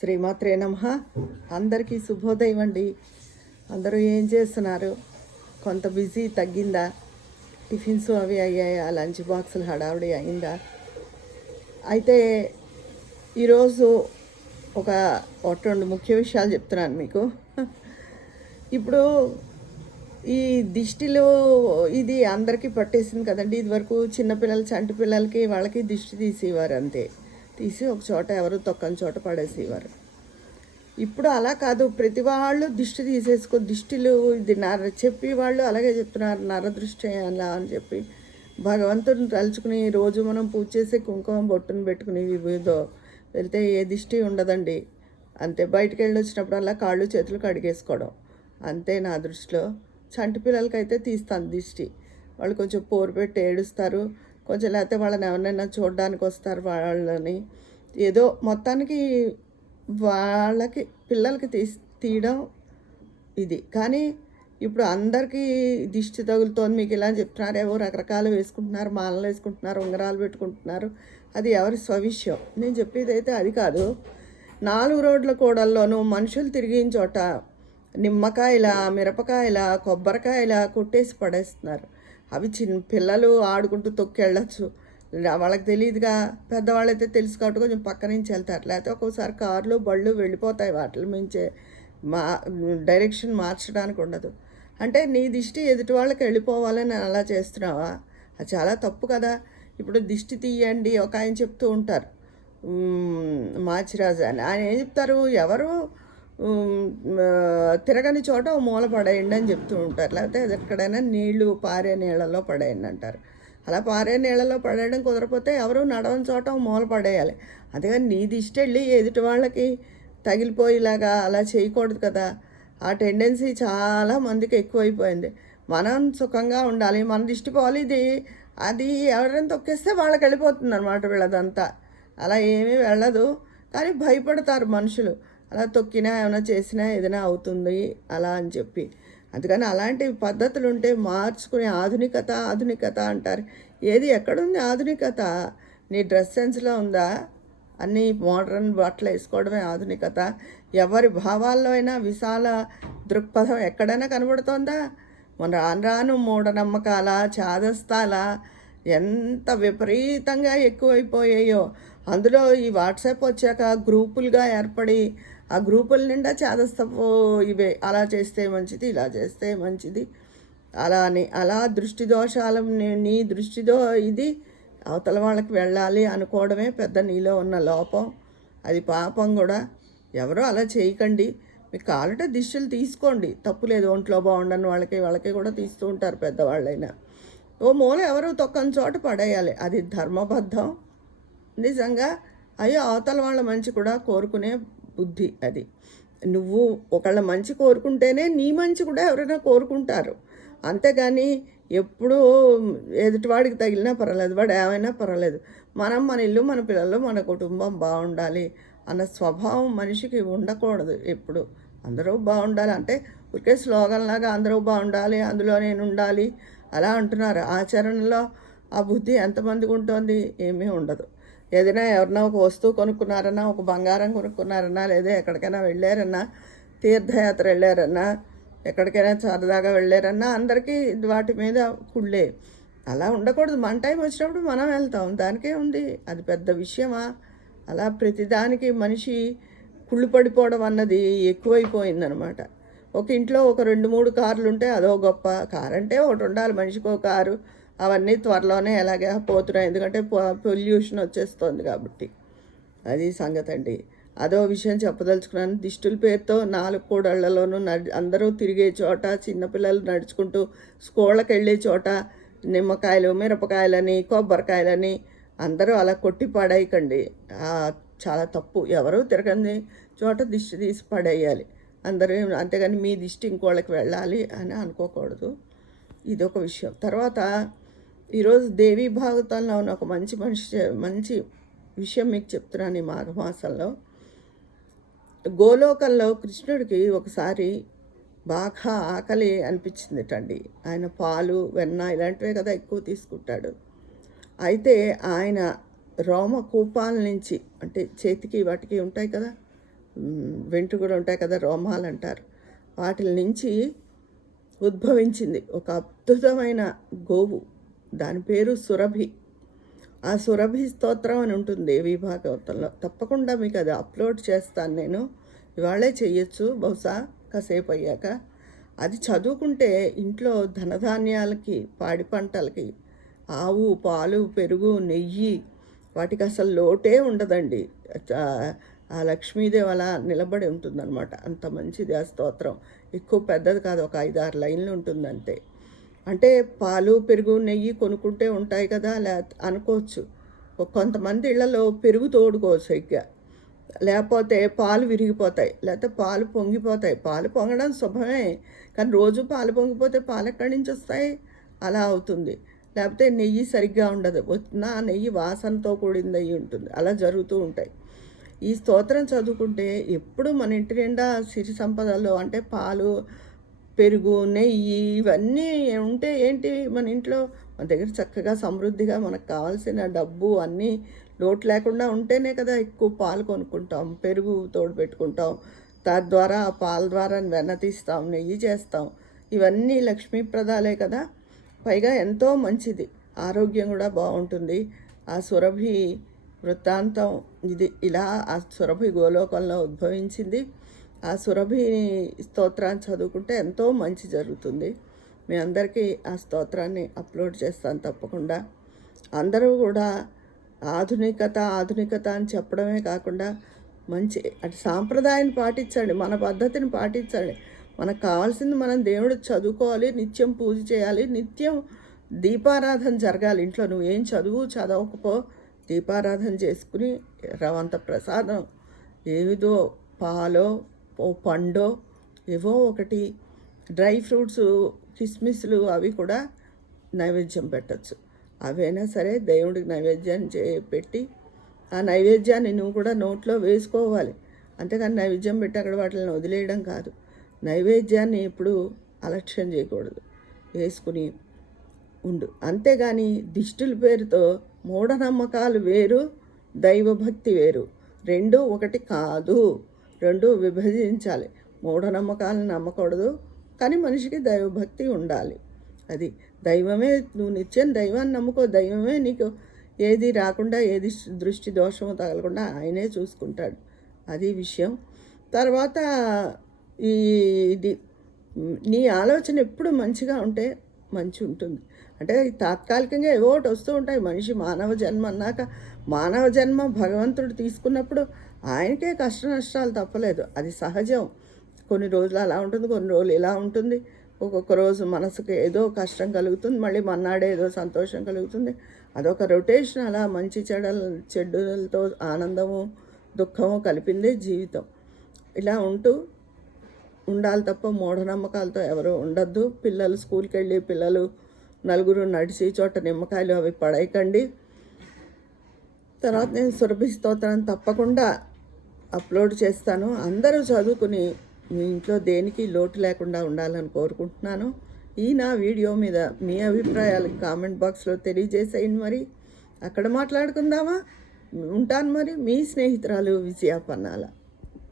శ్రీమాత్రే నమ. అందరికీ శుభోదయం అండి. అందరూ ఏం చేస్తున్నారు? కొంత బిజీ తగ్గిందా? టిఫిన్స్ అవి అయ్యాయా? లంచ్ బాక్సులు హడావుడి అయిందా? అయితే ఈరోజు ఒక ఒకటి రెండు ముఖ్య విషయాలు చెప్తున్నాను మీకు. ఇప్పుడు ఈ దిష్టిలో ఇది అందరికీ పట్టేసింది కదండి. ఇది వరకు చిన్నపిల్లలు చంటి పిల్లలకి వాళ్ళకి దిష్టి తీసేవారు అంతే. తీసి ఒక చోట ఎవరు తొక్కని చోట పడేసేవారు. ఇప్పుడు అలా కాదు. ప్రతి వాళ్ళు దిష్టి తీసేసుకో దిష్టిలు ఇది నర చెప్పి వాళ్ళు అలాగే చెప్తున్నారు. నరదృష్టి అలా అని చెప్పి. భగవంతుని తలుచుకుని రోజు మనం పూజ చేసే కుంకుమ బొట్టును పెట్టుకుని విభూదో వెళ్తే ఏ దిష్టి ఉండదండి. అంతే. బయటికి వెళ్ళి వచ్చినప్పుడల్లా కాళ్ళు చేతులు కడిగేసుకోవడం. అంతే నా దృష్టిలో. చంటి పిల్లలకైతే తీస్తాను దిష్టి. వాళ్ళు కొంచెం పోరు పెట్టి ఏడుస్తారు. కొంచెం లేకపోతే వాళ్ళని ఎవరినైనా చూడడానికి వస్తారు వాళ్ళని. ఏదో మొత్తానికి వాళ్ళకి పిల్లలకి తీ తీయడం ఇది. కానీ ఇప్పుడు అందరికీ దిష్టి తగులుతోంది మీకు ఇలా చెప్తున్నారు. ఏవో రకరకాలు వేసుకుంటున్నారు మాలలు వేసుకుంటున్నారు ఉంగరాలు పెట్టుకుంటున్నారు. అది ఎవరి స్వవిషయం? నేను చెప్పేది అయితే అది కాదు. నాలుగు రోడ్ల కూడల్లోనూ మనుషులు తిరిగిన చోట నిమ్మకాయల మిరపకాయల కొబ్బరికాయల కొట్టేసి పడేస్తున్నారు. అవి చిన్న పిల్లలు ఆడుకుంటూ తొక్కెళ్ళచ్చు వాళ్ళకి తెలియదుగా. పెద్దవాళ్ళైతే తెలుసు కాబట్టి కొంచెం పక్క నుంచి వెళ్తారు. లేకపోతే ఒక్కోసారి కార్లు బళ్ళు వెళ్ళిపోతాయి వాటిని మించే. మా డైరెక్షన్ మార్చడానికి ఉండదు. అంటే నీ దిష్టి ఎదుటి వాళ్ళకి వెళ్ళిపోవాలని అలా చేస్తున్నావా? అది చాలా తప్పు కదా. ఇప్పుడు దిష్టి తీయండి ఒక ఆయన చెప్తూ ఉంటారు. మాచిరాజు అని. ఆయన ఏం చెప్తారు? ఎవరు తిరగని చోట మూల పడేయండి అని చెప్తూ ఉంటారు. లేకపోతే అది ఎక్కడైనా నీళ్ళు పారే నీళ్ళలో పడేయండి అంటారు. అలా పారే నీళ్ళలో పడేయడం కుదరపోతే ఎవరు నడవని చోట మూల పడేయాలి. అందుకని నీ దిష్టి వెళ్ళి ఎదుటి వాళ్ళకి తగిలిపోయేలాగా అలా చేయకూడదు కదా. ఆ టెండెన్సీ చాలా మందికి ఎక్కువైపోయింది. మనం సుఖంగా ఉండాలి మన దిష్టి పోవాలి ఇది అది ఎవరైనా తొక్కేస్తే వాళ్ళకి వెళ్ళిపోతుంది అనమాట వీళ్ళదంతా. అలా ఏమీ వెళ్ళదు. కానీ భయపడతారు మనుషులు. అలా తొక్కినా ఏమైనా చేసినా ఏదైనా అవుతుంది అలా అని చెప్పి. అందుకని అలాంటి పద్ధతులు ఉంటే మార్చుకునే ఆధునికత ఆధునికత అంటారు. ఏది ఎక్కడుంది ఆధునికత? నీ డ్రెస్ సెన్స్లో ఉందా? అన్ని మోడర్న్ బట్టలు వేసుకోవడమే ఆధునికత. ఎవరి భావాల్లో అయినా విశాల దృక్పథం ఎక్కడైనా కనబడుతోందా? మన రాను రాను మూఢనమ్మకాల చాదస్తాల ఎంత విపరీతంగా ఎక్కువైపోయాయో. అందులో ఈ వాట్సాప్ వచ్చాక గ్రూపులుగా ఏర్పడి ఆ గ్రూపుల నిండా చేదస్తపు ఇవే అలా చేస్తే మంచిది ఇలా చేస్తే మంచిది. అలా అని అలా దృష్టి దోషాల నీ- నీ దృష్టిదో ఇది అవతల వాళ్ళకి వెళ్ళాలి అనుకోవడమే పెద్ద నీలో ఉన్న లోపం. అది పాపం కూడా. ఎవరో అలా చేయకండి. మీకు కావాలంటే దిష్టిలు తీసుకోండి. తప్పు లేదు ఒంట్లో బాగుండని వాళ్ళకి వాళ్ళకి కూడా తీస్తూ ఉంటారు పెద్దవాళ్ళైనా. ఓ మూల ఎవరు తొక్కని చోట పడేయాలి. అది ధర్మబద్ధం. నిజంగా అయ్యో అవతల వాళ్ళ మంచి కూడా కోరుకునే బుద్ధి అది. నువ్వు ఒకళ్ళ మంచి కోరుకుంటేనే నీ మంచి కూడా ఎవరైనా కోరుకుంటారు. అంతేగాని ఎప్పుడూ ఎదుటివాడికి తగిలినా పర్వాలేదు వాడు ఏమైనా పర్వాలేదు. మనం మన ఇల్లు మన పిల్లలు మన కుటుంబం బాగుండాలి అన్న స్వభావం మనిషికి ఉండకూడదు ఎప్పుడు. అందరూ బాగుండాలి. అంటే ఊరికే స్లోగన్ అందరూ బాగుండాలి అందులో నేను ఉండాలి అలా అంటున్నారు. ఆచరణలో ఆ బుద్ధి ఎంతమందికి ఉంటుంది ఏమీ ఉండదు. ఏదైనా ఎవరన్నా ఒక వస్తువు కొనుక్కున్నారన్నా ఒక బంగారం కొనుక్కున్నారన్నా లేదా ఎక్కడికైనా వెళ్ళారన్నా తీర్థయాత్ర వెళ్ళారన్నా ఎక్కడికైనా సరదాగా వెళ్ళారన్నా అందరికీ వాటి మీద కుళ్ళే. అలా ఉండకూడదు. మన టైం వచ్చినప్పుడు మనం వెళ్తాం. దానికే ఉంది. అది పెద్ద విషయమా? అలా ప్రతిదానికి మనిషి కుళ్ళు పడిపోవడం అన్నది ఎక్కువైపోయిందనమాట. ఒక ఇంట్లో ఒక రెండు మూడు కార్లు ఉంటే అదో గొప్ప కార్ అంటే ఒకటి ఉండాలి. మనిషికి ఒక కారు అవన్నీ త్వరలోనే ఎలాగే పోతున్నాయి. ఎందుకంటే పొల్యూషన్ వచ్చేస్తుంది కాబట్టి. అది సంగతి అండి అదో విషయం చెప్పదలుచుకున్నాను. దిష్టుల పేరుతో నాలుగు కూడళ్ళలోనూ నడి అందరూ తిరిగే చోట చిన్నపిల్లలు నడుచుకుంటూ స్కూళ్ళకి వెళ్ళే చోట నిమ్మకాయలు మిరపకాయలని కొబ్బరికాయలని అందరూ అలా కొట్టి పడేయకండి. చాలా తప్పు. ఎవరూ తిరగని చోట దిష్టి తీసి పడేయాలి. అందరూ అంతేగాని మీ దిష్టి ఇంకోళ్ళకి వెళ్ళాలి అని అనుకోకూడదు. ఇది ఒక విషయం. తర్వాత ఈరోజు దేవీ భాగవతంలో ఉన్న ఒక మంచి మనిషి మంచి విషయం మీకు చెప్తున్నాను ఈ మాఘమాసంలో గోలోకంలో కృష్ణుడికి ఒకసారి బాగా ఆకలి అనిపించిందిటండి. ఆయన పాలు వెన్న ఇలాంటివే కదా ఎక్కువ తీసుకుంటాడు. అయితే ఆయన రోమ కూపాల నుంచి అంటే చేతికి వాటికి ఉంటాయి కదా మ్, వెంట్రుకలు ఉంటాయి కదా రోమాలు అంటారు. వాటి నుంచి ఉద్భవించింది ఒక అద్భుతమైన గోవు. దాని పేరు సురభి. ఆ సురభి స్తోత్రం అని ఉంటుంది దేవీ భాగవతంలో తప్పకుండా మీకు అది అప్లోడ్ చేస్తాను నేను. ఇవాళే చెయ్యొచ్చు బహుశా కాసేపు అయ్యాక. అది చదువుకుంటే ఇంట్లో ధనధాన్యాలకి పాడి పంటలకి ఆవు పాలు పెరుగు నెయ్యి వాటికి అసలు లోటే ఉండదండి. ఆ- లక్ష్మీదేవి అలా నిలబడి ఉంటుందన్నమాట. అంత మంచిది ఆ స్తోత్రం. ఎక్కువ పెద్దది కాదు ఒక ఐదు ఆరు లైన్లు ఉంటుంది అంతే అంటే పాలు పెరుగు నెయ్యి కొనుక్కుంటే ఉంటాయి కదా లే అనుకోవచ్చు. కొంతమంది ఇళ్ళలో పెరుగు తోడుకోవచ్చు సరిగ్గా. లేకపోతే పాలు విరిగిపోతాయి లేకపోతే పాలు పొంగిపోతాయి. పాలు పొంగడం శుభమే కానీ రోజు పాలు పొంగిపోతే పాలు ఎక్కడి నుంచి వస్తాయి? అలా అవుతుంది. లేకపోతే నెయ్యి సరిగ్గా ఉండదు. వచ్చినా నెయ్యి వాసనతో కూడింది అయి ఉంటుంది. అలా జరుగుతూ ఉంటాయి. ఈ స్తోత్రం చదువుకుంటే ఎప్పుడు మన ఇంటి నిండా సిరి సంపదలు అంటే పాలు పెరుగు నెయ్యి ఇవన్నీ ఉంటే ఏంటి మన ఇంట్లో? మన దగ్గర చక్కగా సమృద్ధిగా మనకు కావాల్సిన డబ్బు అన్నీ లోటు లేకుండా ఉంటేనే కదా ఎక్కువ పాలు కొనుక్కుంటాం పెరుగు తోడు పెట్టుకుంటాం. తద్వారా ఆ పాల ద్వారా వెన్న తీస్తాం నెయ్యి చేస్తాం. ఇవన్నీ లక్ష్మీప్రదాలే కదా. పైగా ఎంతో మంచిది. ఆరోగ్యం కూడా బాగుంటుంది. ఆ సురభి వృత్తాంతం ఇది ఇలా ఆ సురభి గోలోకంలో ఉద్భవించింది. ఆ సురభి స్తోత్రాన్ని చదువుకుంటే ఎంతో మంచి జరుగుతుంది. మీ అందరికీ ఆ స్తోత్రాన్ని అప్లోడ్ చేస్తాను తప్పకుండా. అందరూ కూడా ఆధునికత ఆధునికత అని చెప్పడమే కాకుండా మంచి అటు సాంప్రదాయాన్ని పాటించండి మన పద్ధతిని పాటించండి. మనకు కావాల్సింది మనం దేవుడు చదువుకోవాలి నిత్యం పూజ చేయాలి నిత్యం దీపారాధన జరగాలి. ఇంట్లో నువ్వు ఏం చదువు చదవకపో దీపారాధన చేసుకుని రవంత ప్రసాదం ఏమిదో పాలో ఓ పండో ఏవో ఒకటి డ్రై ఫ్రూట్స్ కిస్మిస్లు అవి కూడా నైవేద్యం పెట్టచ్చు. అవైనా సరే దేవుడికి నైవేద్యం చే పెట్టి ఆ నైవేద్యాన్ని నువ్వు కూడా నోట్లో వేసుకోవాలి. అంతేకాని నైవేద్యం పెట్టి అక్కడ వాటిని వదిలేయడం కాదు. నైవేద్యాన్ని ఎప్పుడు అలక్ష్యం చేయకూడదు. వేసుకుని ఉండు. అంతేగాని దిష్టుల పేరుతో మూఢనమ్మకాలు వేరు దైవభక్తి వేరు. రెండు ఒకటి కాదు. రెండు విభజించాలి. మూఢనమ్మకాలను నమ్మకూడదు. కానీ మనిషికి దైవభక్తి ఉండాలి. అది దైవమే నువ్వు నిత్యం దైవాన్ని నమ్ముకో. దైవమే నీకు ఏది రాకుండా ఏది దృష్టి దోషము తగలకుండా ఆయనే చూసుకుంటాడు. అది విషయం. తర్వాత ఈ ఇది నీ ఆలోచన ఎప్పుడు మంచిగా ఉంటే మంచి ఉంటుంది. అంటే తాత్కాలికంగా ఏవో ఒకటి వస్తూ ఉంటాయి. మనిషి మానవ జన్మ అన్నాక మానవ జన్మ భగవంతుడు తీసుకున్నప్పుడు ఆయనకే కష్ట నష్టాలు తప్పలేదు. అది సహజం. కొన్ని రోజులు అలా ఉంటుంది కొన్ని రోజులు ఇలా ఉంటుంది. ఒక్కొక్క రోజు మనసుకు ఏదో కష్టం కలుగుతుంది మళ్ళీ మన్నాడే ఏదో సంతోషం కలుగుతుంది. అదొక రొటేషన్ అలా మంచి చెడల చెడ్డలతో ఆనందము దుఃఖము కలిపిందే జీవితం. ఇలా ఉంటూ ఉండాలి తప్ప మూఢనమ్మకాలతో ఎవరు ఉండద్దు. పిల్లలు స్కూల్కి వెళ్ళి పిల్లలు నలుగురు నడిచి చోట నిమ్మకాయలు అవి పడేయకండి. తర్వాత నేను సురభి స్తోత్రాన్ని తప్పకుండా అప్లోడ్ చేస్తాను. అందరూ చదువుకుని మీ ఇంట్లో దేనికి లోటు లేకుండా ఉండాలని కోరుకుంటున్నాను. ఈ నా వీడియో మీద మీ అభిప్రాయాలు కామెంట్ బాక్స్లో తెలియజేసేయండి మరి. అక్కడ మాట్లాడుకుందామా? ఉంటాను మరి. మీ స్నేహితురాలు విజయ పన్నాల.